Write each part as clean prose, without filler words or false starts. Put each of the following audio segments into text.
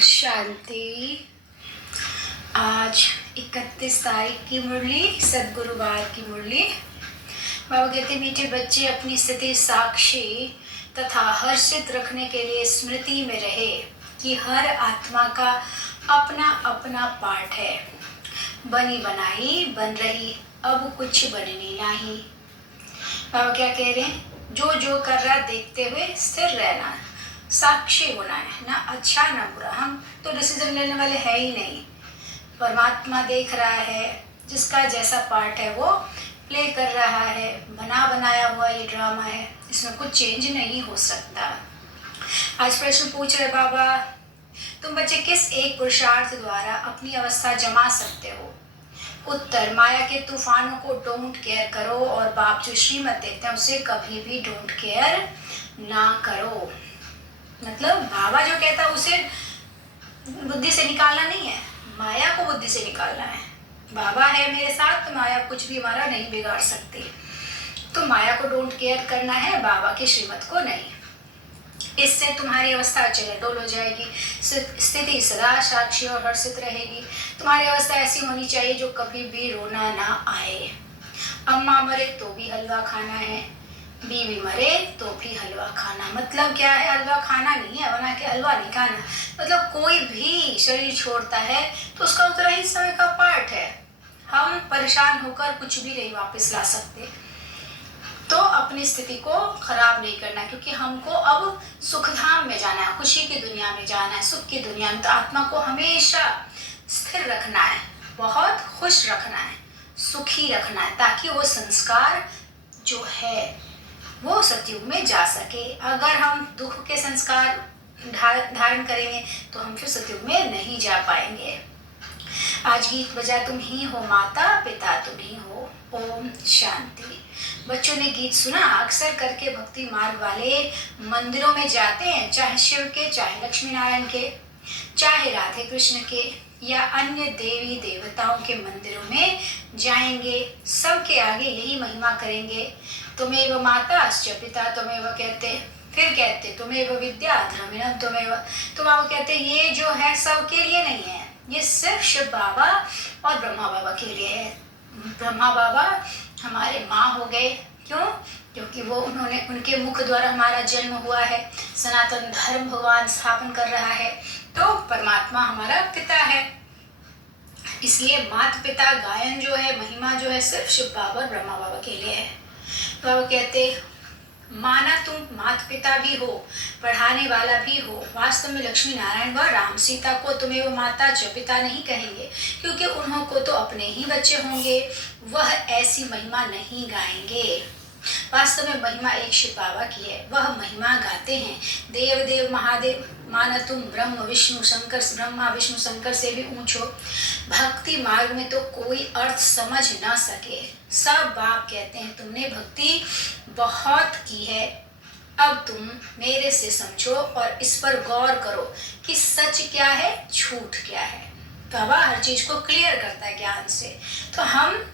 शांति। आज 31 तारीख की मुरली, सद्गुरुवार की मुरली। बाबा कहते मीठे बच्चे अपनी स्थिति साक्षी तथा हर्षित रखने के लिए स्मृति में रहे कि हर आत्मा का अपना अपना पाठ है। बनी बनाई बन रही, अब कुछ बनने नहीं। बाबा क्या कह रहे हैं? जो जो कर रहा देखते हुए स्थिर रहना, साक्षी होना है, ना अच्छा ना बुरा। हम तो डिसीजन लेने वाले है ही नहीं। परमात्मा देख रहा है, जिसका जैसा पार्ट है वो प्ले कर रहा है। बना बनाया हुआ ये ड्रामा है, इसमें कुछ चेंज नहीं हो सकता। आज प्रश्न पूछ रहे बाबा, तुम बच्चे किस एक पुरुषार्थ द्वारा अपनी अवस्था जमा सकते हो? उत्तर, माया के तूफानों को डोंट केयर करो, और बाप जो श्रीमत देते हैं उसे कभी भी डोंट केयर ना करो। मतलब बाबा जो कहता है उसे बुद्धि से निकालना नहीं है, माया को बुद्धि से निकालना है। बाबा है मेरे साथ तो माया कुछ भी हमारा नहीं बिगाड़ सकती। तो माया को डोंट केयर करना है, बाबा के श्रीमत को नहीं। इससे तुम्हारी अवस्था चलडोल हो जाएगी, स्थिति सदा साक्षी और हर्षित रहेगी। तुम्हारी अवस्था ऐसी होनी चाहिए जो कभी भी रोना ना आए। अम्मा मरे तो भी हलवा खाना है, बीवी मरे तो भी हलवा खाना। मतलब क्या है? हलवा खाना नहीं है, बना के हलवा नहीं खाना। मतलब कोई भी शरीर छोड़ता है तो उसका उतना ही समय का पार्ट है। हम परेशान होकर कुछ भी नहीं वापस ला सकते। तो अपनी स्थिति को खराब नहीं करना, क्योंकि हमको अब सुखधाम में जाना है, खुशी की दुनिया में जाना है, सुख की दुनिया में। तो आत्मा को हमेशा स्थिर रखना है, बहुत खुश रखना है, सुखी रखना है, ताकि वो संस्कार जो है वो सतयुग में जा सके। अगर हम दुख के संस्कार धारण करेंगे तो हम फिर सतयुग में नहीं जा पाएंगे। आज गीत बजा तुम ही हो माता पिता तुम ही हो। ओम शांति। बच्चों ने गीत सुना। अक्सर करके भक्ति मार्ग वाले मंदिरों में जाते हैं, चाहे शिव के, चाहे लक्ष्मी नारायण के, चाहे राधे कृष्ण के, या अन्य देवी देवताओं के मंदिरों में जाएंगे। सबके आगे यही महिमा करेंगे, तुमेव माता च पिता तुमेव। कहते फिर कहते तुमेव विद्या द्रविणम तुमेव। तो बाबा कहते ये जो है सबके लिए नहीं है, ये सिर्फ शिव बाबा और ब्रह्मा बाबा के लिए है। ब्रह्मा बाबा हमारे माँ हो गए, क्यों? क्योंकि वो उनके मुख द्वारा हमारा जन्म हुआ है, सनातन धर्म भगवान स्थापन कर रहा है। तो परमात्मा हमारा पिता है, इसलिए माता पिता गायन जो है, महिमा जो है, सिर्फ शिव बाबा और ब्रह्मा बाबा के लिए है। तो वो कहते माना तुम माता पिता भी हो, पढ़ाने वाला भी हो। वास्तव में लक्ष्मी नारायण व राम सीता को तुम्हें वो माता च पिता नहीं कहेंगे, क्योंकि उन्हों को तो अपने ही बच्चे होंगे, वह ऐसी महिमा नहीं गाएंगे। वास्तव में महिमा एक शिव बाबा की है, वह महिमा गाते हैं। देव देव महादेव माना तुम ब्रह्म विष्णु शंकर, ब्रह्मा विष्णु शंकर से भी ऊंचो। भक्ति मार्ग में तो कोई अर्थ समझ ना सके। सब बाप कहते हैं तुमने भक्ति बहुत की है, अब तुम मेरे से समझो और इस पर गौर करो कि सच क्या है, झूठ क्या है। बाबा हर चीज को क्लियर करता है ज्ञान से। तो हम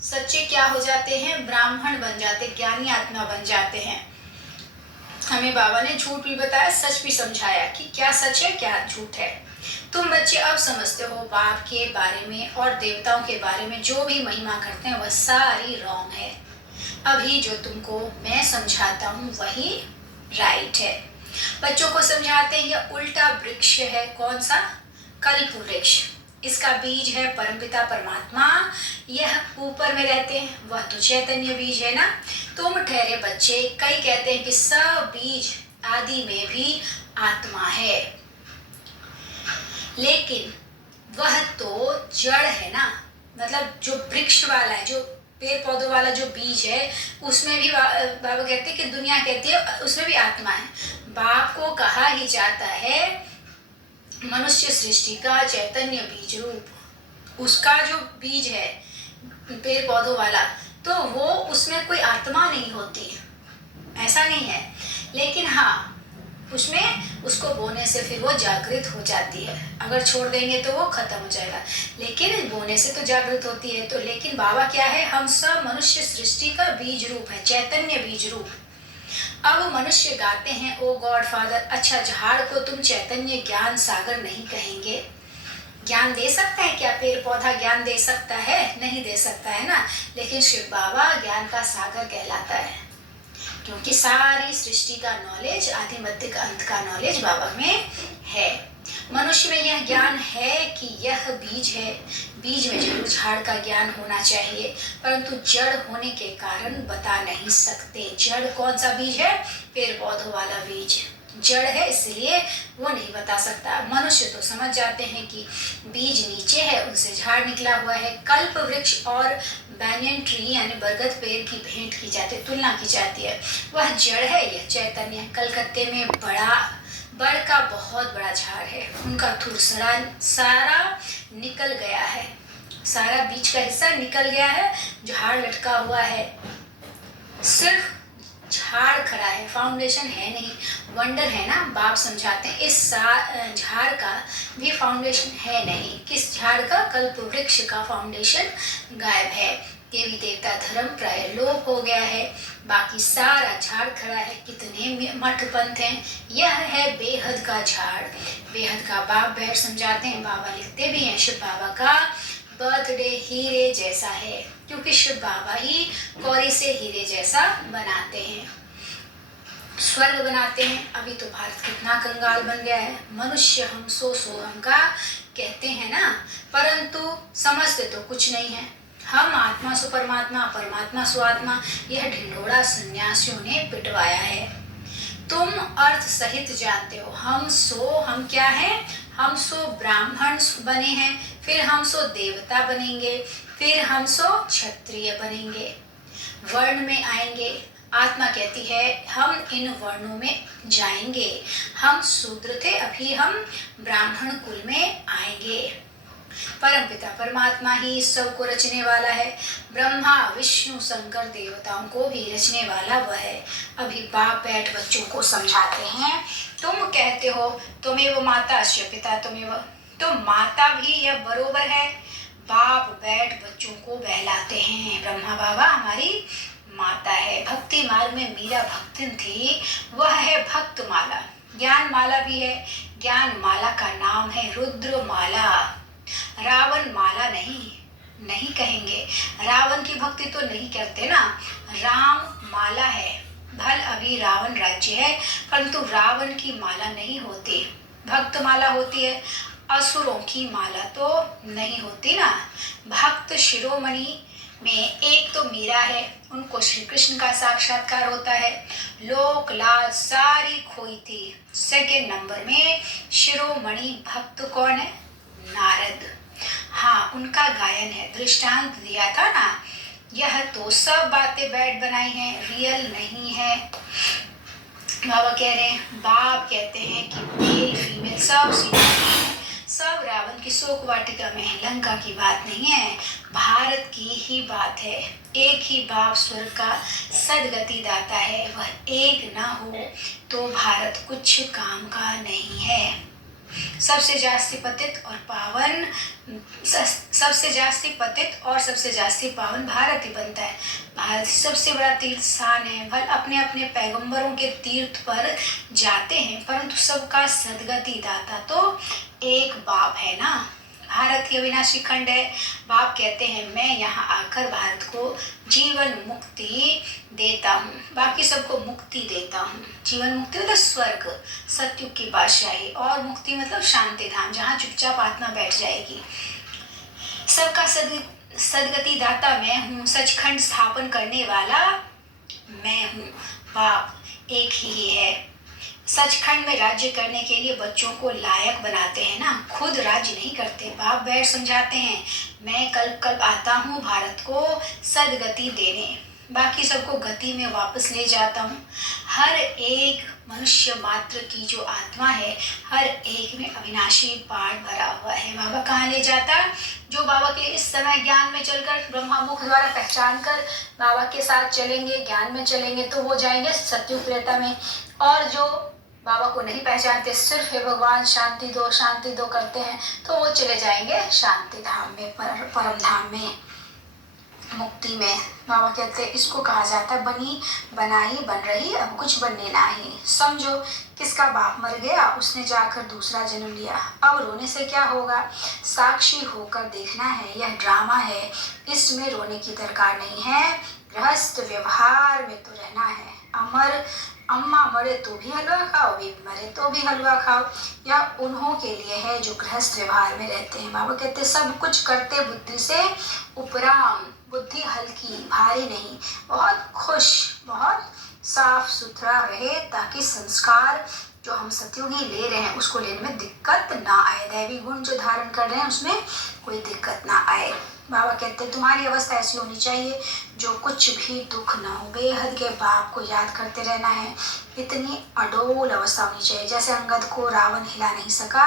सच्चे क्या हो जाते हैं? ब्राह्मण बन जाते, ज्ञानी आत्मा बन जाते हैं। हमें बाबा ने झूठ भी बताया, सच भी समझाया कि क्या सच है क्या झूठ है। तुम बच्चे अब समझते हो बाप के बारे में और देवताओं के बारे में जो भी महिमा करते हैं वह सारी रॉन्ग है। अभी जो तुमको मैं समझाता हूँ वही राइट है। बच्चों को समझाते हैं यह उल्टा वृक्ष है। कौन सा? कल्प वृक्ष। इसका बीज है परमपिता परमात्मा, यह ऊपर में रहते हैं, वह तो चैतन्य बीज है ना। तुम ठहरे बच्चे, कई कहते हैं कि सब बीज आदि में भी आत्मा है, लेकिन वह तो जड़ है ना। मतलब जो वृक्ष वाला है, जो पेड़ पौधों वाला जो बीज है, उसमें भी बाबा कहते हैं कि दुनिया कहती है उसमें भी आत्मा है। बाप को कहा ही जाता है मनुष्य सृष्टि का चैतन्य बीज रूप। उसका जो बीज है पेड़ पौधों वाला, तो वो उसमें कोई आत्मा नहीं होती, ऐसा नहीं है। लेकिन हाँ, उसमें उसको बोने से फिर वो जागृत हो जाती है। अगर छोड़ देंगे तो वो खत्म हो जाएगा, लेकिन बोने से तो जागृत होती है। तो लेकिन बाबा क्या है? हम सब मनुष्य सृष्टि का बीज रूप है, चैतन्य बीज रूप। अब मनुष्य गाते हैं, ओ गॉड फादर, अच्छा झाड़ को तुम चैतन्य ज्ञान सागर नहीं कहेंगे? ज्ञान दे सकता है क्या? पेड़ पौधा ज्ञान दे सकता है? नहीं दे सकता है ना। लेकिन शिव बाबा ज्ञान का सागर कहलाता है, क्योंकि सारी सृष्टि का नॉलेज, आदि मध्य का अंत का नॉलेज बाबा में है। मनुष्य में यह ज्ञान है कि यह बीज है, बीज में जरूर झाड़ का ज्ञान होना चाहिए, परंतु जड़ होने के कारण बता नहीं सकते। जड़ कौन सा बीज है? पेड़ पौधों वाला बीज जड़ है, इसलिए वो नहीं बता सकता। मनुष्य तो समझ जाते हैं कि बीज नीचे है, उनसे झाड़ निकला हुआ है। कल्प वृक्ष और बैनियन ट्री यानी बरगद पेड़ की भेंट की जाती है, तुलना की जाती है। वह जड़ है, यह चैतन्य है। कलकत्ते में बड़ का बहुत बड़ा झाड़ है, उनका थूर सारा निकल गया है, सारा बीच का हिस्सा निकल गया है, झाड़ लटका हुआ है, सिर्फ झाड़ खड़ा है, फाउंडेशन है नहीं। वंडर है ना, बाप समझाते हैं इस झाड़ का भी फाउंडेशन है नहीं। किस झाड़ का? कल्प वृक्ष का फाउंडेशन गायब है। देवी देवता धर्म प्राय लोप हो गया है, बाकी सारा झाड़ खड़ा है। कितने मठ पंथ हैं, यह है बेहद का झाड़। बेहद का बाप बैठ समझाते हैं, बाबा लिखते भी हैं, शिव बाबा का बर्थडे हीरे जैसा है, क्योंकि शिव बाबा ही कौरी से हीरे जैसा बनाते हैं, स्वर्ग बनाते हैं। अभी तो भारत कितना कंगाल बन गया है। मनुष्य हम सो हम का कहते हैं ना, परंतु समझते तो कुछ नहीं है। हम आत्मा सु परमात्मा, परमात्मा सु आत्मा, यह ढिंढोरा सन्यासियों ने पिटवाया है। तुम अर्थ सहित जानते हो। हम क्या है? हम सो ब्राह्मण बने हैं, फिर हम सो देवता बनेंगे, फिर हम सो क्षत्रिय बनेंगे, वर्ण में आएंगे। आत्मा कहती है हम इन वर्णों में जाएंगे। हम शूद्र थे, अभी हम ब्राह्मण कुल में आएंगे। परमपिता परमात्मा ही सबको रचने वाला है। ब्रह्मा विष्णु शंकर देवताओं को भी रचने वाला वह है। अभी बाप बैठ बच्चों को समझाते हैं। तुम कहते हो तुमेव माता स्य पिता तुमेव, तो माता भी यह बरोबर है। बाप बैठ बच्चों को बहलाते हैं, ब्रह्मा बाबा हमारी माता है। भक्ति मार्ग में मीरा भक्तिन थी, वह है भक्त माला। ज्ञान माला भी है, ज्ञान माला का नाम है रुद्र माला। रावण माला नहीं कहेंगे, रावण की भक्ति तो नहीं करते ना। राम माला है, भल अभी रावण राज्य है, परंतु रावण की माला नहीं होती, भक्त माला होती है। असुरों की माला तो नहीं होती ना। भक्त शिरोमणि में एक तो मीरा है, उनको श्री कृष्ण का साक्षात्कार होता है। लोक लाज सारी खोई थी। सेकेंड नंबर में शिरोमणि भक्त कौन है? नारद। हाँ, उनका गायन है, दृष्टांत दिया था ना। यह तो सब बातें बैठ बनाई हैं, रियल नहीं है। बाबा कह रहे हैं, बाप कहते हैं कि मेल फीमेल सब सीधी है, सब रावण की शोक वाटिका में है, लंका की बात नहीं है, भारत की ही बात है। एक ही बाप स्वर्ग का सदगति दाता है, वह एक ना हो तो भारत कुछ काम का नहीं है। सबसे जास्ती पतित और पावन, सबसे जास्ती पतित और सबसे जास्ती पावन भारत ही बनता है। भारत सबसे बड़ा तीर्थ स्थान है। भल अपने अपने पैगंबरों के तीर्थ पर जाते हैं, परंतु सबका सदगति दाता तो एक बाप है ना। भारत ही अविनाशी खंड है। बाप कहते हैं मैं यहाँ आकर भारत को जीवन मुक्ति देता हूँ, बाकी सबको मुक्ति देता हूँ। जीवन मुक्ति मतलब स्वर्ग, सत्युग की बादशाही, और मुक्ति मतलब शांति धाम, जहाँ चुपचाप आत्मा बैठ जाएगी। सबका सदगति दाता मैं हूँ, सचखंड स्थापन करने वाला मैं हूँ। बाप एक ही है। सचखंड में राज्य करने के लिए बच्चों को लायक बनाते हैं ना, खुद राज्य नहीं करते। बाप बैठ समझाते हैं मैं कल आता हूँ भारत को सदगति देने, बाकी सबको गति में वापस ले जाता हूँ। हर एक मनुष्य मात्र की जो आत्मा है, हर एक में अविनाशी पाठ भरा हुआ है। बाबा कहाँ ले जाता? जो बाबा के इस समय ज्ञान में चलकर ब्रह्मा मुख द्वारा पहचान कर बाबा के साथ चलेंगे, ज्ञान में चलेंगे, तो वो जाएंगे सत्युग त्रेता में। और जो बाबा को नहीं पहचानते, सिर्फ हे भगवान शांति दो करते हैं, तो वो चले जाएंगे शांति धाम में, परम धाम में। मुक्ति में। बाबा कहते हैं इसको कहा जाता है बनी बनाई बन रही अब कुछ बनने नहीं। समझो किसका बाप मर गया, उसने जाकर दूसरा जन्म लिया, अब रोने से क्या होगा, साक्षी होकर देखना है, यह ड्रामा है, इसमें रोने की दरकार नहीं है। गृहस्थ व्यवहार में तो रहना है। अमर अम्मा मरे तो भी हलवा खाओ, बीबी मरे तो भी हलवा खाओ, या उन्हों के लिए है जो गृहस्थ व्यवहार में रहते हैं। बाबा कहते हैं सब कुछ करते बुद्धि से उपराम, बुद्धि हल्की भारी नहीं, बहुत खुश बहुत साफ सुथरा रहे, ताकि संस्कार जो हम सत्युगी ले रहे हैं उसको लेने में दिक्कत ना आए, दैवी गुण जो धारण कर रहे हैं उसमें कोई दिक्कत ना आए। बाबा कहते हैं तुम्हारी अवस्था ऐसी होनी चाहिए जो कुछ भी दुख ना हो, बेहद के बाप को याद करते रहना है, इतनी अडोल अवस्था होनी चाहिए। जैसे अंगद को रावण हिला नहीं सका,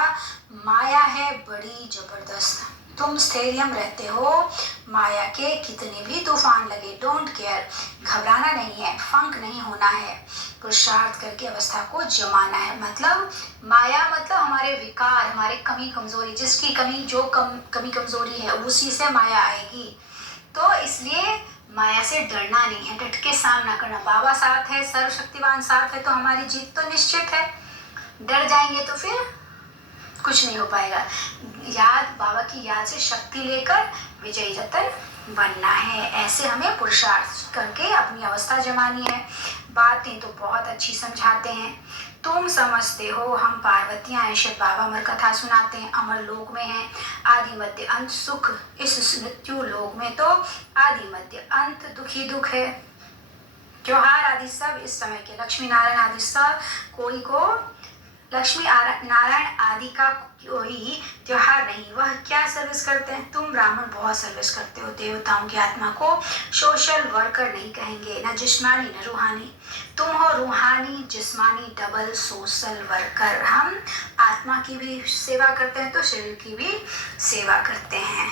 माया है बड़ी जबरदस्त, तुम स्थैर्यम रहते हो, माया के कितने भी तूफान लगे डोंट केयर, घबराना नहीं है, फंक नहीं होना है, पुरुषार्थ करके अवस्था को जमाना है। मतलब माया मतलब हमारे विकार, हमारे कमी कमजोरी, जिसकी कमी जो कमी कमजोरी है उसी से माया आएगी। तो इसलिए माया से डरना नहीं है, डट के सामना करना। बाबा साथ है, सर्वशक्तिवान साथ है, तो हमारी जीत तो निश्चित है। डर जाएंगे तो फिर कुछ नहीं हो पाएगा। याद बाबा की याद से शक्ति लेकर विजयी रतन बनना है। ऐसे हमें पुरुषार्थ करके अपनी अवस्था जमानी है। बातें तो बहुत अच्छी समझाते हैं, तुम समझते हो हम पार्वतियां हैं। शिव बाबा अमर कथा सुनाते हैं, अमर लोक में हैं आदि मध्य अंत सुख, इस मृत्यु लोक में तो आदि मध्य अंत दुखी दुख है। त्योहार आदि सब इस समय के, लक्ष्मी नारायण आदि सब, कोई को लक्ष्मी नारायण आदि का कोई त्योहार नहीं। वह क्या सर्विस करते हैं, तुम ब्राह्मण बहुत सर्विस करते हो। देवताओं की आत्मा को सोशल वर्कर नहीं कहेंगे, न जिस्मानी न रूहानी। तुम हो रूहानी जिस्मानी डबल सोशल वर्कर। हम आत्मा की भी सेवा करते हैं तो शरीर की भी सेवा करते हैं।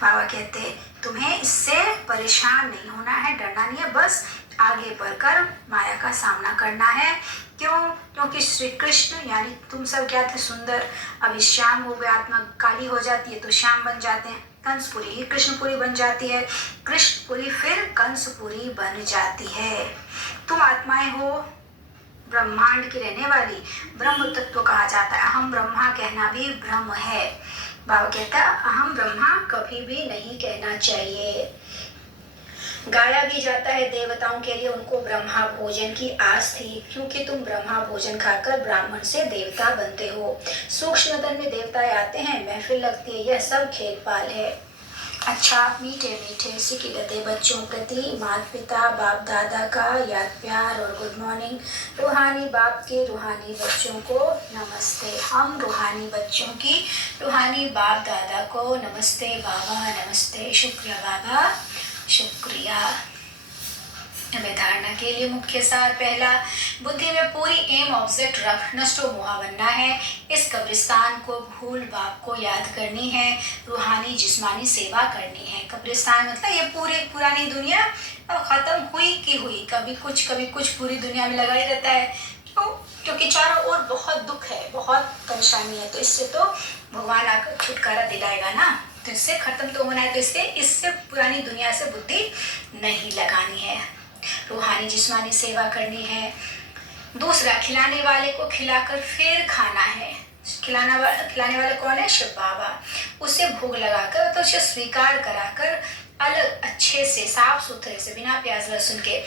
बाबा कहते तुम्हें इससे परेशान नहीं होना है, डरना नहीं है, बस आगे बढ़कर माया का सामना करना है। क्यों? क्योंकि श्री कृष्ण यानी तुम सब क्या थे, सुंदर, अभी श्याम हो गए, आत्मा काली हो जाती है तो श्याम बन जाते हैं, कंसपुरी ही कृष्णपुरी बन जाती है, कृष्णपुरी फिर कंसपुरी बन जाती है। तुम आत्माएं हो ब्रह्मांड की रहने वाली, ब्रह्म तत्व कहा जाता है। अहम ब्रह्मा कहना भी ब्रह्म है। बाबा कहता है अहम ब्रह्मा कभी भी नहीं कहना चाहिए। गाया भी जाता है देवताओं के लिए, उनको ब्रह्मा भोजन की आस थी, क्योंकि तुम ब्रह्मा भोजन खाकर ब्राह्मण से देवता बनते हो। सूक्ष्म तन में देवताएं आते हैं, महफिल लगती है, यह सब खेल पाल है। अच्छा मीठे मीठे सिके गते बच्चों प्रति माता पिता बाप दादा का याद प्यार और गुड मॉर्निंग। रूहानी बाप के रूहानी बच्चों को नमस्ते। हम रूहानी बच्चों की रूहानी बाप दादा को नमस्ते बाबा, नमस्ते, शुक्रिया बाबा, शुक्रिया। हमें धारणा के लिए मुख्य सार पहला, बुद्धि में पूरी एम ऑब्जेक्ट रख नष्टो मोहा बनना है। इस कब्रिस्तान को भूल बाप को याद करनी है, रूहानी जिस्मानी सेवा करनी है। कब्रिस्तान मतलब ये पूरी पुरानी दुनिया अब खत्म हुई की हुई, कभी कुछ पूरी दुनिया में लगा ही रहता है। क्योंकि चारों ओर बहुत दुख है, बहुत परेशानी है, तो इससे तो भगवान आकर छुटकारा दिलाएगा ना, तो इससे खत्म तो होना है, तो इससे पुरानी दुनिया से बुद्धि नहीं लगानी है, रूहानी जिस्मानी सेवा करनी है। दूसरा, खिलाने वाले को खिलाकर फिर खाना है। खिलाने वाले कौन है? शिव बाबा। उसे भोग लगाकर तो उसे स्वीकार कराकर अलग अच्छे से साफ सुथरे से बिना प्याज लहसुन के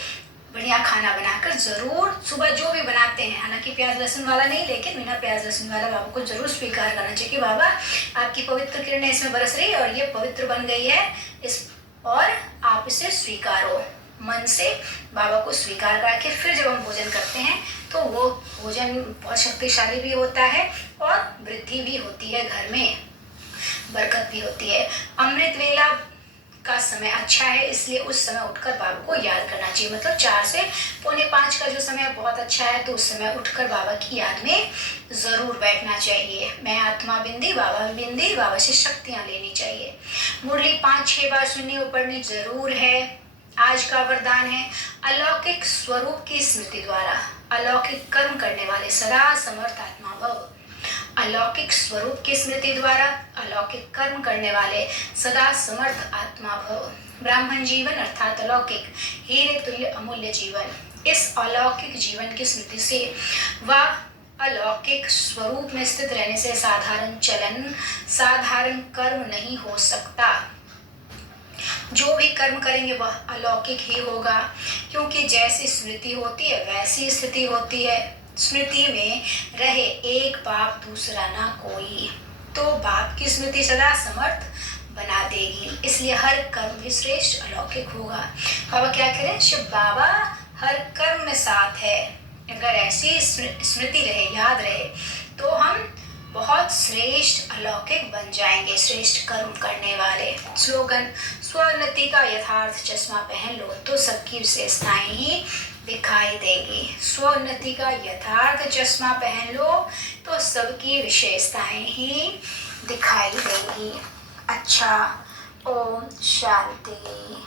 बढ़िया खाना बनाकर जरूर सुबह जो भी बनाते हैं, हालांकि प्याज लहसुन वाला नहीं, लेकिन बिना प्याज लहसुन वाला बाबा को जरूर स्वीकार करना चाहिए कि बाबा आपकी पवित्र किरणें इसमें बरस रही है और ये पवित्र बन गई है, इस और आप इसे स्वीकारो। मन से बाबा को स्वीकार करके फिर जब हम भोजन करते हैं तो वो भोजन बहुत शक्तिशाली भी होता है और वृद्धि भी होती है, घर में बरकत भी होती है। अमृत वेला का समय अच्छा है, इसलिए उस समय उठकर बाबा को याद करना चाहिए। मतलब 4 से 4:45 का जो समय बहुत अच्छा है, तो उस समय उठकर बाबा की याद में जरूर बैठना चाहिए। मैं आत्मा बिंदी, बाबा बिंदी, बाबा से शक्तियां लेनी चाहिए। मुरली 5-6 बार सुननी और पढ़नी जरूर है। आज का वरदान है अलौकिक स्वरूप की स्मृति द्वारा अलौकिक कर्म करने वाले सदा समर्थ आत्मा भव। अलौकिक स्वरूप की स्मृति द्वारा अलौकिक कर्म करने वाले सदा समर्थ आत्मा भव। ब्राह्मण जीवन अर्थात अलौकिक हीरे तुल्य अमूल्य जीवन, इस अलौकिक जीवन की स्मृति से व अलौकिक स्वरूप में स्थित रहने से साधारण चलन, साधारण कर्म नहीं हो सकता। जो भी कर्म करेंगे वह अलौकिक ही होगा, क्योंकि जैसी स्मृति होती है वैसी स्थिति होती है। स्मृति में रहे एक बाप दूसरा ना कोई, तो बाप की स्मृति सदा समर्थ बना देगी, इसलिए हर कर्म भी श्रेष्ठ अलौकिक होगा। बाबा क्या करें, शिव बाबा हर कर्म में साथ है। अगर ऐसी स्मृति रहे, याद रहे, तो हम बहुत श्रेष्ठ अलौकिक बन जाएंगे, श्रेष्ठ कर्म करने वाले। स्लोगन, स्वोन्नति का यथार्थ चश्मा पहन लो तो सबकी विशेषताएं ही दिखाई देगी। स्वोन्नति का यथार्थ चश्मा पहन लो तो सबकी विशेषताएं ही दिखाई देगी। अच्छा, ओम शांति।